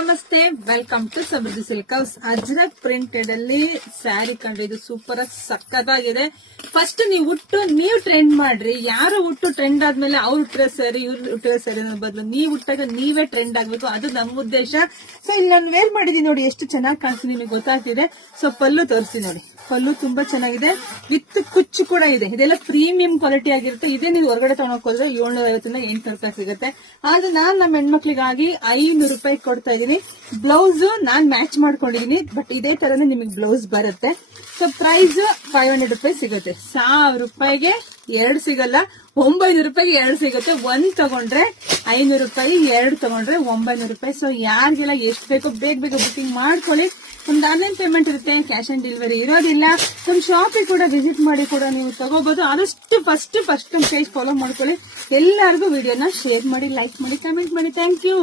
ನಮಸ್ತೆ, welcome to Samruddhi silk house. Ajrakh printed ಅಲ್ಲಿ sari ಕಂಡ್ರೆ ಇದು ಸೂಪರ್ ಆಗಿ ಸಕ್ಕತ್ತಾಗಿದೆ. ಫಸ್ಟ್ ನೀವು ಟ್ರೆಂಡ್ ಮಾಡ್ರಿ. ಯಾರು ಉಟ್ಟು ಟ್ರೆಂಡ್ ಆದ್ಮೇಲೆ ಅವ್ರು ಉಟ್ಟಿರೋ ಸ್ಯಾರಿ ಇವ್ರು ಉಟ್ಟಿರೋ ಸ್ಯಾರಿ ಅನ್ನೋ ಬದಲು ನೀವು ಉಟ್ಟಾಗ ನೀವೇ ಟ್ರೆಂಡ್ ಆಗ್ಬೇಕು, ಅದು ನಮ್ಮ ಉದ್ದೇಶ. ಸೊ ಇಲ್ಲಿ ನಾನು ವೇರ್ ಮಾಡಿದೀನಿ ನೋಡಿ, ಎಷ್ಟು ಚೆನ್ನಾಗಿ ಕಾಣಿಸ್ತೀನಿ ನಿಮಗೆ ಗೊತ್ತಾಗ್ತಿದೆ. ಸೊ ಪಲ್ಲು ತೋರಿಸ್ತೀನಿ ನೋಡಿ, ಪಲ್ಲು ತುಂಬಾ ಚೆನ್ನಾಗಿದೆ, ವಿತ್ ಕುಚ್ಚು ಕೂಡ ಇದೆ. ಇದೆಲ್ಲ ಪ್ರೀಮಿಯಂ ಕ್ವಾಲಿಟಿ ಆಗಿರುತ್ತೆ. ಇದೇ ನೀವು ಹೊರಗಡೆ ತಗೊಂಡೋಗಿ ಹೋದ್ರೆ 750 800 ರೂಪಾಯಿ ಸಿಗುತ್ತೆ. ಆದ್ರೆ ನಾನ್ ನಮ್ಮ ಹೆಣ್ಮಕ್ಳಿಗಾಗಿ 500 ರೂಪಾಯಿ ಕೊಡ್ತಾ ಇದೀನಿ. ಬ್ಲೌಸ್ ನಾನ್ ಮ್ಯಾಚ್ ಮಾಡ್ಕೊಂಡಿದೀನಿ, ಬಟ್ ಇದೇ ತರನೇ ನಿಮಗೆ ಬ್ಲೌಸ್ ಬರುತ್ತೆ. ಸೊ ಪ್ರೈಸ್ 500 ರೂಪಾಯಿ ಸಿಗುತ್ತೆ. 1000 ರೂಪಾಯಿಗೆ 2 ಸಿಗಲ್ಲ, 900 ರೂಪಾಯಿಗೆ 2 ಸಿಗುತ್ತೆ. 1 ತಗೊಂಡ್ರೆ 500 ರೂಪಾಯಿ, 2 ತಗೊಂಡ್ರೆ 900 ರೂಪಾಯಿ. ಸೊ ಯಾರಿಗೆಲ್ಲ ಎಷ್ಟು ಬೇಕೋ ಬೇಗ ಬುಕಿಂಗ್ ಮಾಡ್ಕೊಳ್ಳಿ. ಒಂದು ಆನ್ಲೈನ್ ಪೇಮೆಂಟ್ ಇರುತ್ತೆ, ಕ್ಯಾಶ್ ಆನ್ ಡೆಲಿವರಿ ಇರೋದಿಲ್ಲ. ನಮ್ಮ ಶಾಪಿಗೆ ಕೂಡ ವಿಸಿಟ್ ಮಾಡಿ ಕೂಡ ನೀವು ತಗೋಬಹುದು. ಆದಷ್ಟು ಫಸ್ಟ್ ನಮ್ಮ ಪೇಜ್ ಫಾಲೋ ಮಾಡ್ಕೊಳ್ಳಿ. ಎಲ್ಲರಿಗೂ ವಿಡಿಯೋನ ಶೇರ್ ಮಾಡಿ, ಲೈಕ್ ಮಾಡಿ, ಕಮೆಂಟ್ ಮಾಡಿ. Thank you.